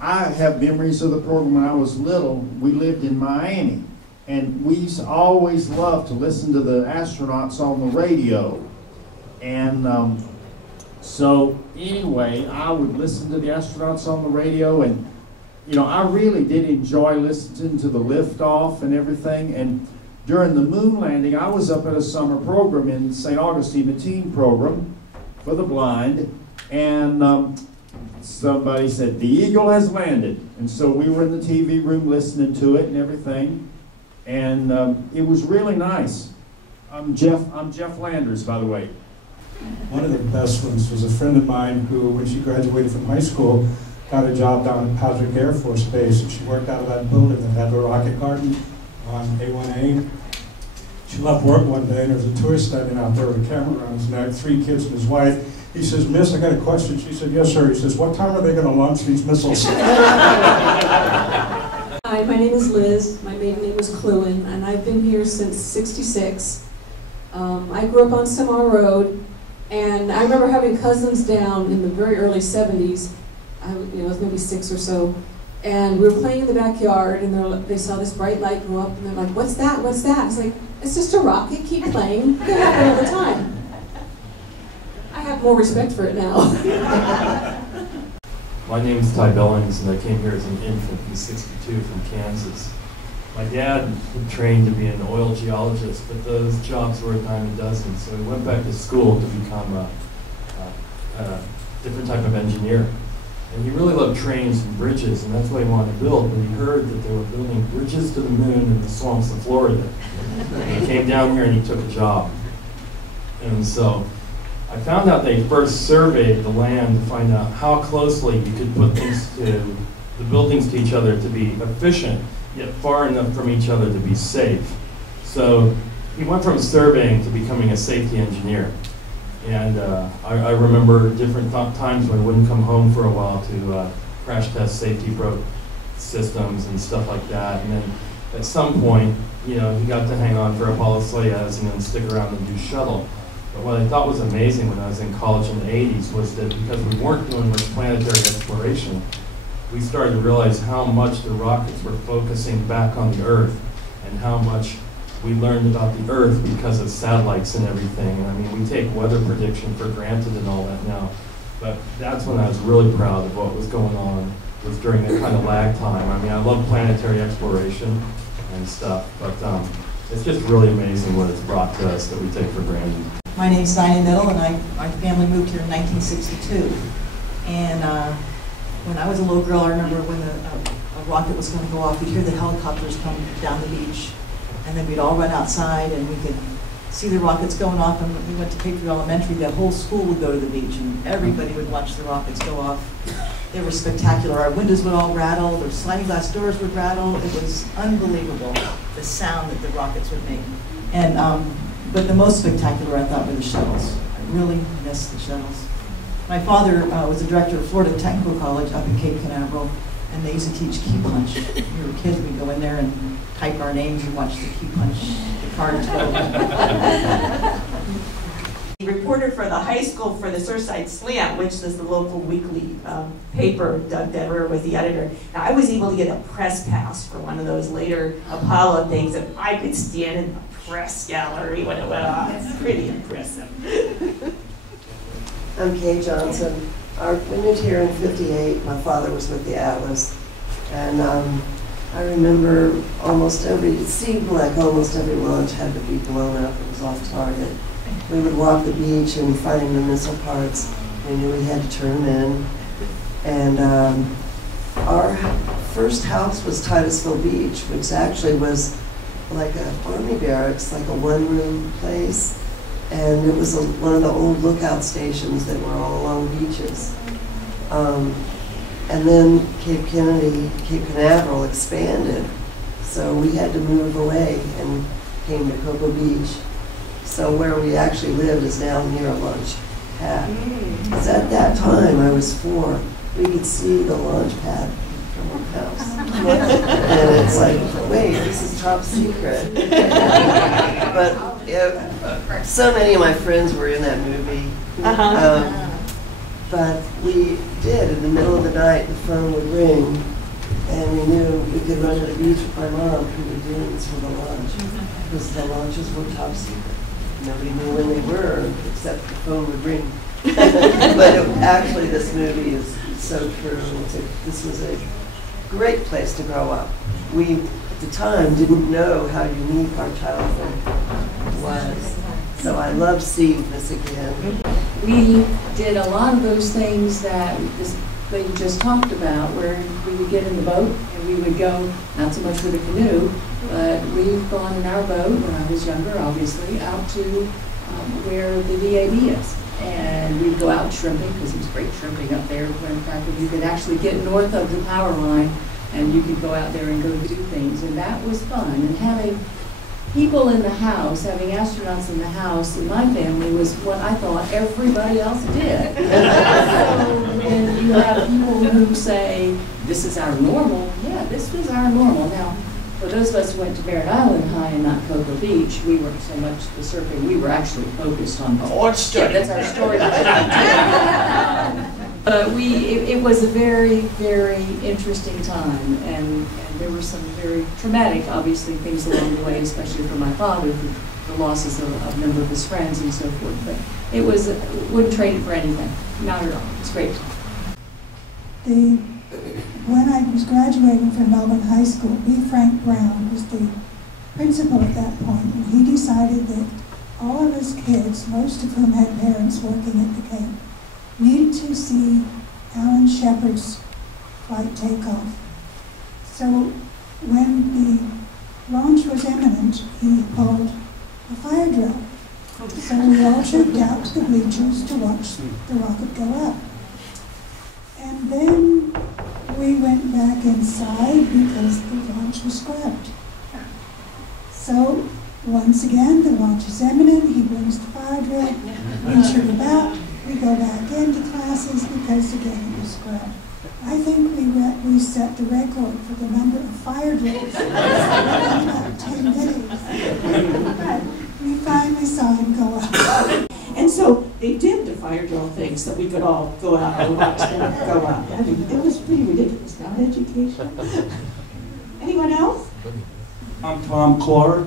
I have memories of the program when I was little. We lived in Miami, and we used to always love to listen to the astronauts on the radio. And so anyway, I would listen to the astronauts on the radio, and you know, I really did enjoy listening to the liftoff and everything. And during the moon landing, I was up at a summer program in St. Augustine, a teen program for the blind, and somebody said, "The Eagle has landed." And so we were in the TV room listening to it and everything, and it was really nice. I'm Jeff Landers, by the way. One of the best ones was a friend of mine who, when she graduated from high school, got a job down at Patrick Air Force Base, and she worked out of that building that had the rocket garden on A1A. She left work one day, and there was a tourist standing out there with a camera around his neck, 3 kids and his wife. He says, "Miss, I got a question." She said, "Yes, sir." He says, "What time are they going to launch these missiles?" Hi, my name is Liz. My maiden name is Cluin, and I've been here since '66. I grew up on Samar Road, and I remember having cousins down in the very early '70s. I was maybe 6 or so, and we were playing in the backyard, and they saw this bright light go up, and they're like, "What's that? What's that?" I was like, "It's just a rocket. Keep playing. They happen all the time." I have more respect for it now. My name is Ty Billings, and I came here as an infant in '62 from Kansas. My dad had trained to be an oil geologist, but those jobs were a dime a dozen, so he went back to school to become a different type of engineer. And he really loved trains and bridges, and that's what he wanted to build, but he heard that they were building bridges to the moon in the swamps of Florida. And he came down here and he took a job. And so I found out they first surveyed the land to find out how closely you could put the buildings to each other to be efficient, yet far enough from each other to be safe. So he went from surveying to becoming a safety engineer. And I remember different times when I wouldn't come home for a while to crash test safety systems and stuff like that. And then at some point, you know, he got to hang on for Apollo Soyuz and then stick around and do shuttle. But what I thought was amazing when I was in college in the 80s was that because we weren't doing much planetary exploration, we started to realize how much the rockets were focusing back on the Earth and how much we learned about the Earth because of satellites and everything. And I mean, we take weather prediction for granted and all that now, but that's when I was really proud of what was going on, was during that kind of lag time. I mean, I love planetary exploration and stuff, but it's just really amazing what it's brought to us that we take for granted. My name's Dinah Middle, and my family moved here in 1962. And when I was a little girl, I remember when a rocket was going to go off, we'd hear the helicopters come down the beach, and then we'd all run outside, and we could see the rockets going off. And when we went to Canaveral Elementary, the whole school would go to the beach, and everybody would watch the rockets go off. They were spectacular. Our windows would all rattle, their sliding glass doors would rattle. It was unbelievable, the sound that the rockets would make. And but the most spectacular, I thought, were the shuttles. I really missed the shuttles. My father was the director of Florida Technical College up in Cape Canaveral, and they used to teach key punch. When we were kids, we'd go in there and type our names and watch the key punch, the cards go. Reporter for the high school for the Surfside Slam, which is the local weekly paper. Doug Deverer was the editor. Now, I was able to get a press pass for one of those later Apollo things, and I could stand in the press gallery when it went off. It's pretty impressive. I'm Kay Johnson. We moved here in '58. My father was with the Atlas, and I remember it seemed like almost every launch had to be blown up. It was off target. We would walk the beach and find the missile parts. We knew we had to turn them in. And our first house was Titusville Beach, which actually was like an army barracks, like a one-room place. And it was one of the old lookout stations that were all along beaches. And then Cape Canaveral expanded. So we had to move away and came to Cocoa Beach. So where we actually lived is down near a launch pad. Because at that time, I was 4, we could see the launch pad from our house. And it's like, wait, this is top secret. But so many of my friends were in that movie. But we did, in the middle of the night, the phone would ring, and we knew we could run to the beach with my mom, who were doing this for the launch, because the launches were top secret. Nobody knew when they were, except the phone would ring. But actually, this movie is so true. This was a great place to grow up. We, at the time, didn't know how unique our childhood was. So I love seeing this again. We did a lot of those things that you just talked about, where we would get in the boat and we would go, not so much with a canoe, but we've gone in our boat when I was younger, obviously, out to where the VAB is. And we'd go out shrimping, because it was great shrimping up there. In fact, you could actually get north of the power line and you could go out there and go do things. And that was fun. And having people in the house, having astronauts in the house in my family was what I thought everybody else did. So when you have people who say, this is our normal, yeah, this was our normal. Now, for those of us who went to Merritt Island High and not Cocoa Beach, we weren't so much the surfing, we were actually focused on the oyster. Yeah, that's our story. But it was a very, very interesting time, and there were some very traumatic, obviously, things along the way, especially for my father, the losses of a number of his friends and so forth. But it was, wouldn't trade it for anything, not at all. It's great. When I was graduating from Melbourne High School, B. Frank Brown was the principal at that point, and he decided that all of his kids, most of whom had parents working at the Cape, needed to see Alan Shepard's flight take off. So when the launch was imminent, he called a fire drill. So we all trooped out to the bleachers to watch the rocket go up. And then we went back inside because the launch was scrapped. So once again, the launch is imminent. He brings the fire drill. We troop about. We go back into classes because again it was scrapped. I think we set the record for the number of fire drills in about 10 minutes. But we finally saw him go up. And so they did the fire drill things so we could all go out and watch them go up. I mean, it was pretty ridiculous, not education. Anyone else? I'm Tom Clark.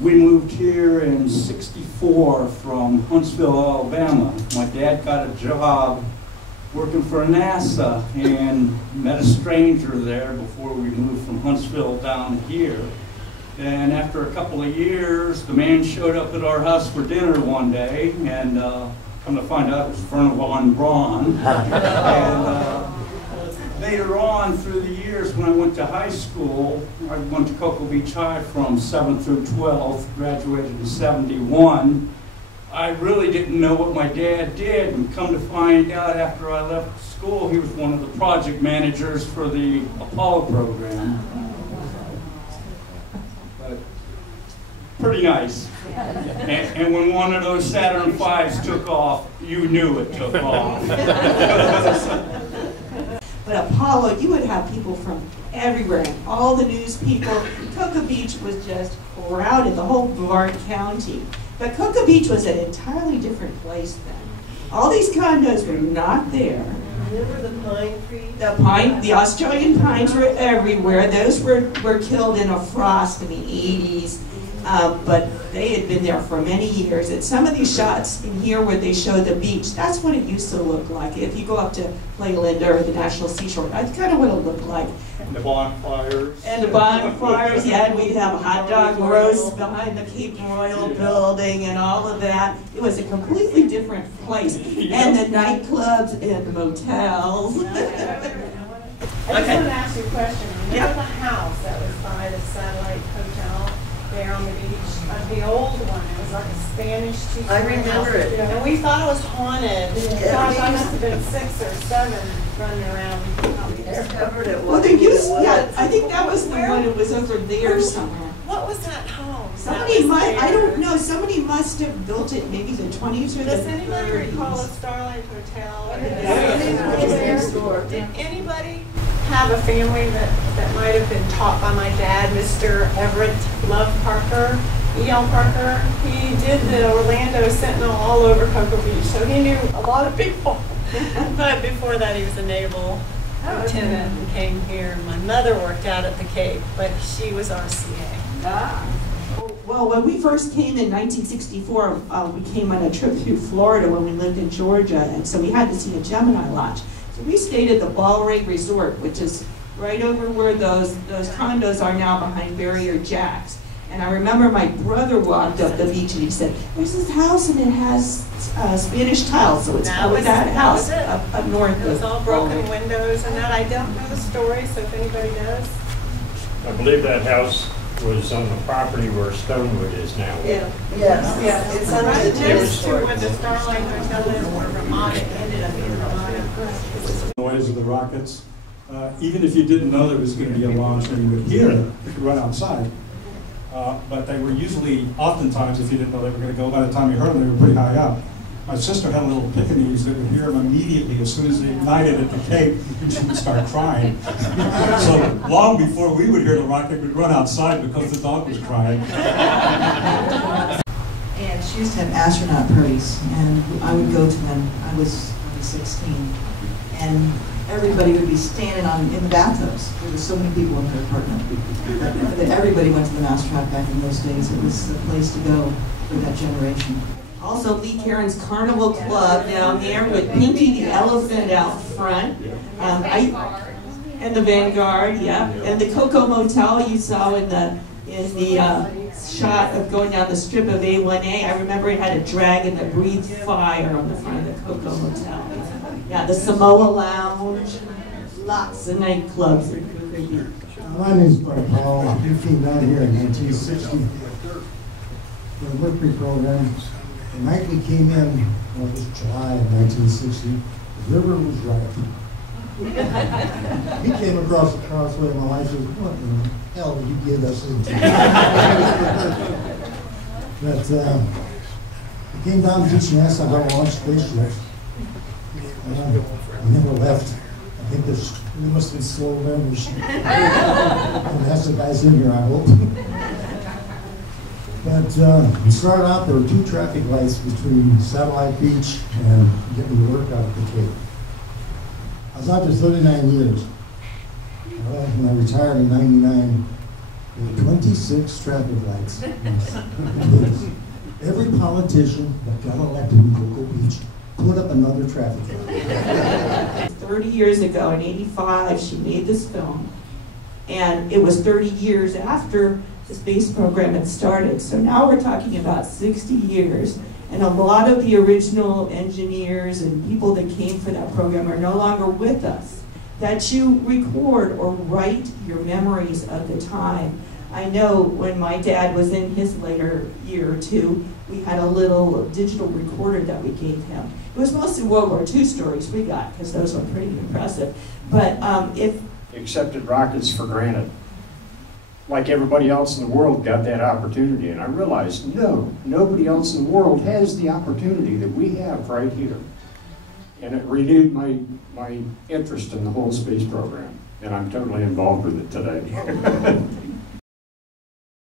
We moved here in '64 from Huntsville, Alabama. My dad got a job working for NASA and met a stranger there before we moved from Huntsville down here. And after a couple of years, the man showed up at our house for dinner one day, and come to find out it was Vernon von Braun. And later on, through the years, when I went to high school, I went to Cocoa Beach High from 7th through 12th, graduated in '71. I really didn't know what my dad did, and come to find out after I left school, he was one of the project managers for the Apollo program. But pretty nice. And when one of those Saturn V's took off, you knew it took off. But Apollo, you would have people from everywhere, and all the news people. Cocoa Beach was just crowded, the whole Brevard County. But Cocoa Beach was an entirely different place then. All these condos were not there. Remember the pine trees? The Australian pines were everywhere. Those were killed in a frost in the 80s. But they had been there for many years. And some of these shots in here where they show the beach, that's what it used to look like. If you go up to Playa Linda or the National Seashore, that's kind of what it looked like. And the bonfires. And the bonfires, yeah, and we'd have hot dog roasts behind the Cape Royal building and all of that. It was a completely different place. And the nightclubs and the motels. I just want to ask you a question. Remember the house that was by the Satellite Hotel there on the beach? The old one. It was like a Spanish two-story I remember house. it. And we thought it was haunted. Yeah. Gosh, I must have been 6 or 7 running around. Discovered it. Well, they used, yeah, I think that was the one that was over there somewhere. What was that home? Somebody might, I don't know, somebody must have built it maybe the 20s or the 30s. Does anybody recall a Starlight Hotel? Did anybody have a family that might have been taught by my dad, Mr. Everett Love Parker, E.L. Parker? He did the Orlando Sentinel all over Cocoa Beach, so he knew a lot of people. But before that, he was a naval lieutenant and came here. My mother worked out at the Cape, but she was RCA. Well, when we first came in 1964, we came on a trip through Florida when we lived in Georgia, and so we had to see a Gemini launch. So we stayed at the Ballray Resort, which is right over where those condos are now behind Barrier Jacks. And I remember my brother walked up the beach and he said, "There's this house and it has Spanish tiles, so it's probably that house up north." It was all broken windows and that. I don't know the story, so if anybody does. I believe that house was on the property where Stonewood is now. Yeah. Yes. Yeah, It's under right the next to tennis when the Starlight Hotel is, where Ramada ended up in Ramada. Noise of the rockets. Even if you didn't know there was going to be a launch, or you would hear it, you could run outside. But they were usually, oftentimes, if you didn't know they were going to go, by the time you heard them, they were pretty high up. My sister had little Pekingese that would hear them immediately as soon as they ignited at the Cape, and she would start crying. So long before we would hear the rocket, we'd run outside because the dog was crying. And she used to have astronaut parties, and I would go to them. I was 16. And everybody would be standing in the bathtubs. There were so many people in her apartment. Everybody went to the Mousetrap back in those days. It was the place to go for that generation. Also, Lee Caron's Carnival Club down there with Pinky the Elephant out front. And the Vanguard, yeah. And the Coco Motel you saw in the shot of going down the strip of A1A. I remember it had a dragon that breathed fire on the front of the Coco Motel. Yeah, the Samoa Lounge, lots of nightclubs. My name is Paul. We came down here in 1960 for the Mercury program. The night we came in, well, it was July of 1960, the river was ripe. We came across the causeway, and my wife said, "What in the hell did you get us into?" But we came down to teach NASA how to launch spaceships. We never left. I think there must have been slow memories. And that's the guys in here, I hope. But we started out, there were 2 traffic lights between Satellite Beach and getting the work out of the Cape. I was out there 39 years. When I retired in '99, there were 26 traffic lights. Every politician that got elected in Cocoa Beach put up another traffic light. 30 years ago, in '85, she made this film. And it was 30 years after the space program had started. So now we're talking about 60 years. And a lot of the original engineers and people that came for that program are no longer with us. That you record or write your memories of the time. I know when my dad was in his later year or two, we had a little digital recorder that we gave him. It was mostly World War II stories we got, because those were pretty impressive. But if Accepted rockets for granted. Like everybody else in the world got that opportunity, and I realized, no, nobody else in the world has the opportunity that we have right here. And it renewed my interest in the whole space program, and I'm totally involved with it today.